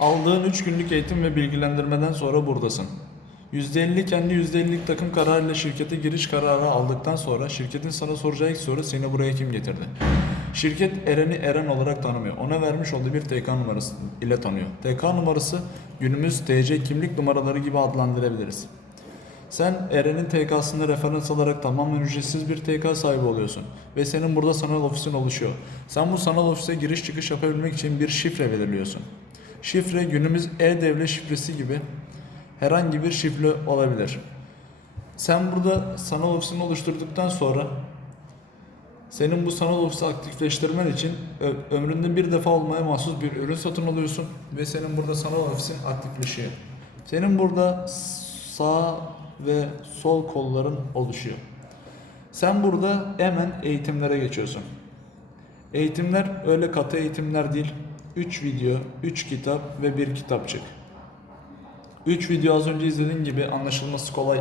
Aldığın 3 günlük eğitim ve bilgilendirmeden sonra buradasın. %50 kendi %50'lik takım kararıyla şirkete giriş kararı aldıktan sonra şirketin sana soracağı ilk soru seni buraya kim getirdi? Şirket Eren'i Eren olarak tanımıyor. Ona vermiş olduğu bir TK numarası ile tanıyor. TK numarası günümüz TC kimlik numaraları gibi adlandırabiliriz. Sen Eren'in TK'sını referans alarak tamamen ücretsiz bir TK sahibi oluyorsun. Ve senin burada sanal ofisin oluşuyor. Sen bu sanal ofise giriş çıkış yapabilmek için bir şifre belirliyorsun. Şifre günümüz e-devlet şifresi gibi herhangi bir şifre olabilir. Sen burada sanal ofisini oluşturduktan sonra senin bu sanal ofisi aktifleştirmen için ömründe bir defa olmaya mahsus bir ürün satın alıyorsun ve senin burada sanal ofisin aktifleşiyor. Senin burada sağ ve sol kolların oluşuyor. Sen burada hemen eğitimlere geçiyorsun. Eğitimler öyle katı eğitimler değil. 3 video, 3 kitap ve 1 kitapçık. 3 video az önce izlediğin gibi anlaşılması kolay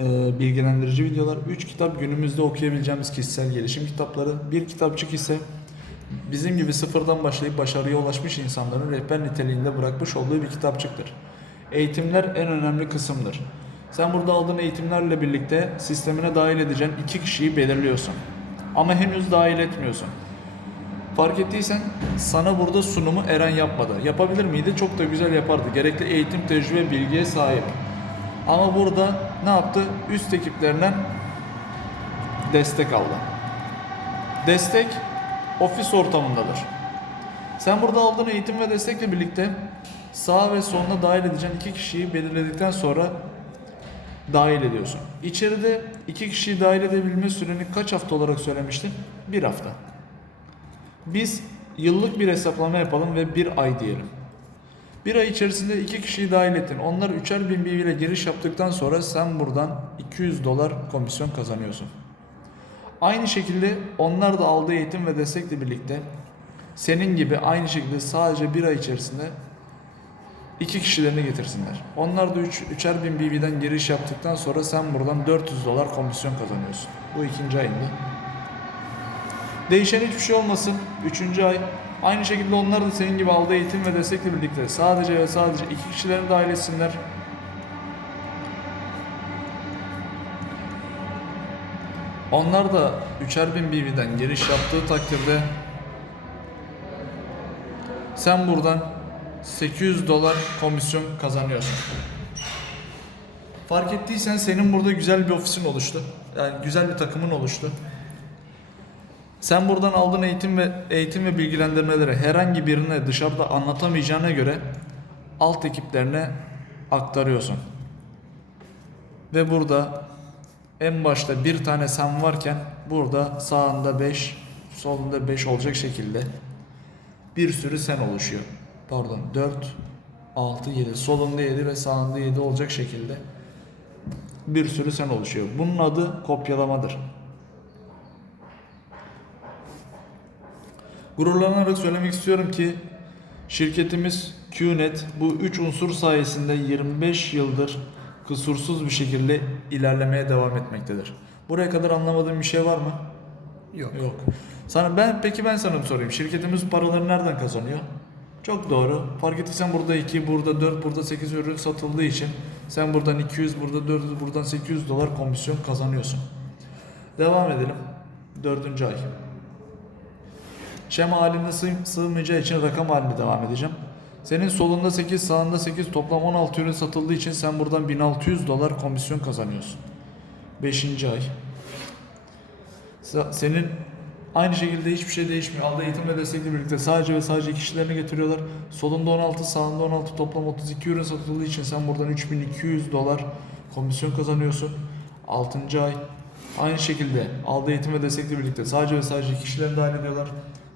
e, bilgilendirici videolar. 3 kitap günümüzde okuyabileceğimiz kişisel gelişim kitapları. Bir kitapçık ise bizim gibi sıfırdan başlayıp başarıya ulaşmış insanların rehber niteliğinde bırakmış olduğu bir kitapçıktır. Eğitimler en önemli kısımdır. Sen burada aldığın eğitimlerle birlikte sistemine dahil edeceğin iki kişiyi belirliyorsun. Ama henüz dahil etmiyorsun. Fark ettiysen sana burada sunumu Eren yapmadı. Yapabilir miydi? Çok da güzel yapardı. Gerekli eğitim, tecrübe, bilgiye sahip. Ama burada ne yaptı? Üst ekiplerinden destek aldı. Destek ofis ortamındadır. Sen burada aldığın eğitim ve destekle birlikte sağ ve soluna dahil edeceğin iki kişiyi belirledikten sonra dahil ediyorsun. İçeride iki kişiyi dahil edebilme süreni kaç hafta olarak söylemiştin? Bir hafta. Biz yıllık bir hesaplama yapalım ve bir ay diyelim. Bir ay içerisinde iki kişiyi dahil ettin. Onlar üçer bin BB ile giriş yaptıktan sonra sen buradan 200 dolar komisyon kazanıyorsun. Aynı şekilde onlar da aldığı eğitim ve destekle birlikte senin gibi aynı şekilde sadece bir ay içerisinde iki kişilerini getirsinler. Onlar da üç, üçer bin BB'den giriş yaptıktan sonra sen buradan 400 dolar komisyon kazanıyorsun. Bu ikinci ayında. Değişen hiçbir şey olmasın. Üçüncü ay. Aynı şekilde onlar da senin gibi aldığı eğitim ve destekle birlikte sadece ve sadece iki kişilerini dahil etsinler. Onlar da üçer bin BB'den giriş yaptığı takdirde sen buradan 800 dolar komisyon kazanıyorsun. Fark ettiysen senin burada güzel bir ofisin oluştu. Yani güzel bir takımın oluştu. Sen buradan aldığın eğitim ve eğitim ve bilgilendirmeleri herhangi birine dışarıda anlatamayacağına göre alt ekiplerine aktarıyorsun. Ve burada en başta bir tane sen varken burada sağında 5, solunda 5 olacak şekilde bir sürü sen oluşuyor. Pardon 4, 6, 7. Solunda 7 ve sağında 7 olacak şekilde bir sürü sen oluşuyor. Bunun adı kopyalamadır. Gururlanarak söylemek istiyorum ki şirketimiz QNet bu üç unsur sayesinde 25 yıldır kusursuz bir şekilde ilerlemeye devam etmektedir. Buraya kadar anlamadığın bir şey var mı? Yok. Yok. Sana ben peki ben sana sorayım. Şirketimiz paraları nereden kazanıyor? Çok doğru. Fark ettiysen burada 2, burada 4, burada 8 ürün satıldığı için sen buradan 200, burada 400, buradan 800 dolar komisyon kazanıyorsun. Devam edelim. Dördüncü ay. Şema halinde sığ- sığmayacağı için rakam halinde devam edeceğim. Senin solunda 8, sağında 8 toplam 16 ürün satıldığı için sen buradan 1600 dolar komisyon kazanıyorsun. Beşinci ay. Sa- Senin aynı şekilde hiçbir şey değişmiyor. Aldığı eğitim ve destekle birlikte sadece ve sadece kişilerini getiriyorlar. Solunda 16, sağında 16 toplam 32 ürün satıldığı için sen buradan 3200 dolar komisyon kazanıyorsun. 6. ay. Aynı şekilde aldığı eğitim ve destekle birlikte sadece ve sadece kişilerini dahil ediyorlar.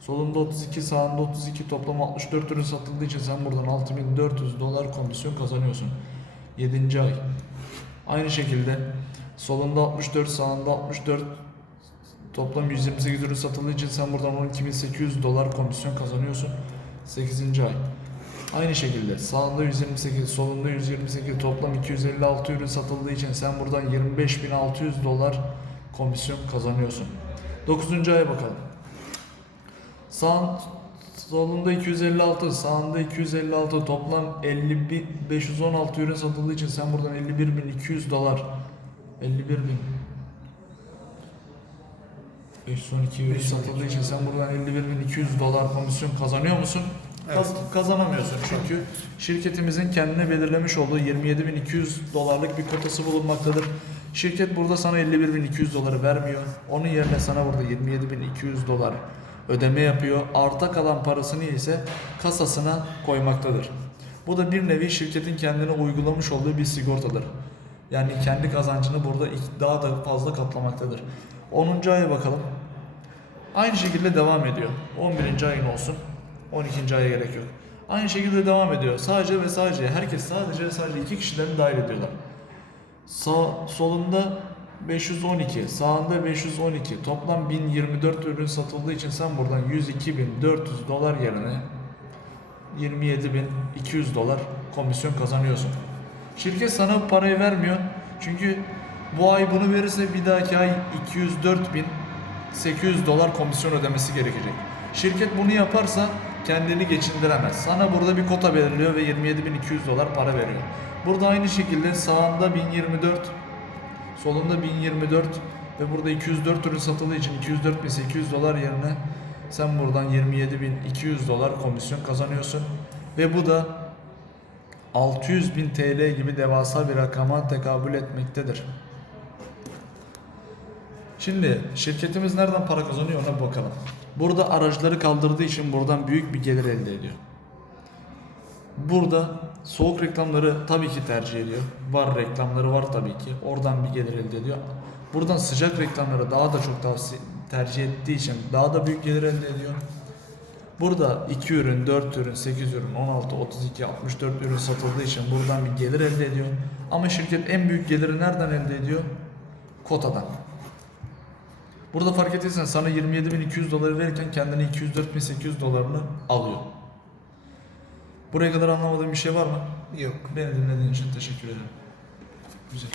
Solunda 32, sağında 32 toplam 64 ürün satıldığı için sen buradan 6400 dolar komisyon kazanıyorsun. 7. ay. Aynı şekilde solunda 64, sağında 64 toplam 128 ürün satıldığı için sen buradan 12.800 dolar komisyon kazanıyorsun. 8. ay. Aynı şekilde sağında 128, solunda 128 toplam 256 ürün satıldığı için sen buradan 25.600 dolar komisyon kazanıyorsun. 9. aya bakalım. Sağ, Solunda 256, sağında 256 toplam 51 516 ürün satıldığı için sen buradan 51.200 dolar 51 bin 512 ürün 512. satıldığı için sen buradan 51.200 dolar komisyon kazanıyor musun? Kaz- kazanamıyorsun çünkü şirketimizin kendine belirlemiş olduğu 27.200 dolarlık bir kotası bulunmaktadır. Şirket burada sana 51.200 doları vermiyor. Onun yerine sana burada 27.200 dolar ödeme yapıyor. Arta kalan parasını ise kasasına koymaktadır. Bu da bir nevi şirketin kendine uygulamış olduğu bir sigortadır. Yani kendi kazancını burada daha da fazla katlamaktadır. 10. aya bakalım. Aynı şekilde devam ediyor. 11. ayın olsun. 12. aya gerek yok. Aynı şekilde devam ediyor. Sadece ve sadece herkes sadece ve sadece iki kişilerini dahil ediyorlar. Sağ, solunda 512, sağında 512. Toplam 1024 ürün satıldığı için sen buradan 102.400 dolar yerine 27.200 dolar komisyon kazanıyorsun. Şirket sana bu parayı vermiyor. Çünkü bu ay bunu verirse bir dahaki ay 204.800 dolar komisyon ödemesi gerekecek. Şirket bunu yaparsa kendini geçindiremez. Sana burada bir kota belirliyor ve 27.200 dolar para veriyor. Burada aynı şekilde sağında 1024, solunda 1024 ve burada 204 ürün satıldığı için 204.800 dolar yerine sen buradan 27.200 dolar komisyon kazanıyorsun. Ve bu da 600 bin TL gibi devasa bir rakama tekabül etmektedir. Şimdi şirketimiz nereden para kazanıyor ona bakalım. Burada aracıları kaldırdığı için buradan büyük bir gelir elde ediyor. Burada soğuk reklamları tabii ki tercih ediyor. Var reklamları var tabii ki. Oradan bir gelir elde ediyor. Buradan sıcak reklamları daha da çok tavsiye tercih ettiği için daha da büyük gelir elde ediyor. Burada 2 ürün, 4 ürün, 8 ürün, 16, 32, 64 ürün satıldığı için buradan bir gelir elde ediyor. Ama şirket en büyük geliri nereden elde ediyor? Kotadan. Burada fark ettiysen sana 27.200 doları verirken kendine 204.800 dolarını alıyor. Buraya kadar anlamadığın bir şey var mı? Yok. Beni dinlediğin için teşekkür ederim. Güzel.